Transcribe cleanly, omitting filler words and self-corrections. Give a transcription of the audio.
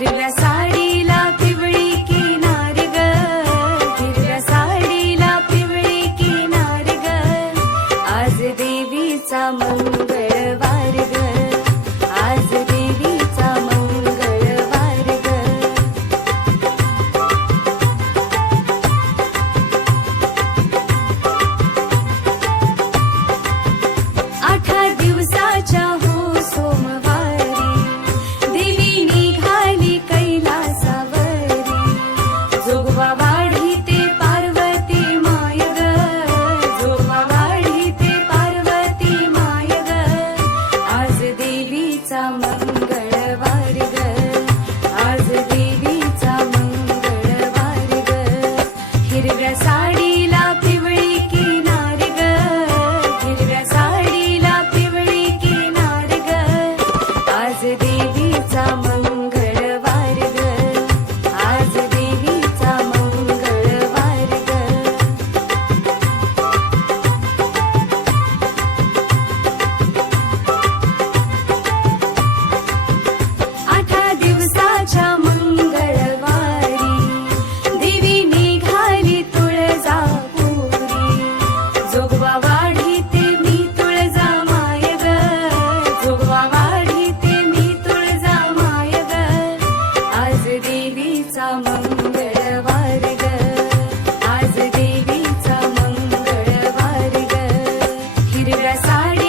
हिरव्या साडीला पिवळी किनार ग, हिरव्या साडीला पिवळी किनार ग, आज देवीचा मंगळवार ग, आज देवीचा मंगळवार ग. 8 दिवसाच्या हो सोमवारी देवी निघाली कैलासावरी, जोगवा वाढी ते पार्वती माय ग, जोगवा वाढी ते पार्वती माय ग, आज देवीचा मंगळवार ग, आज देवीचा मंगळवार ग. हिरव्या साडीला पिवळी किनार ग, हिरव्या साडीला पिवळी किनार ग, आज देवीचा मंगळवार ग, आज देवीचा मंगळवार ग. 8 दिवसाच्या मंगळवारी देवी निघाली तुळजापुरी, जोगवा वाढी ते मी तुळजा माय ग, जोगवा वाढी ते मी तुळजा माय ग, आज देवीचा मंगळवार ग, आज देवीचा मंगळवार ग. हिरव्या साडी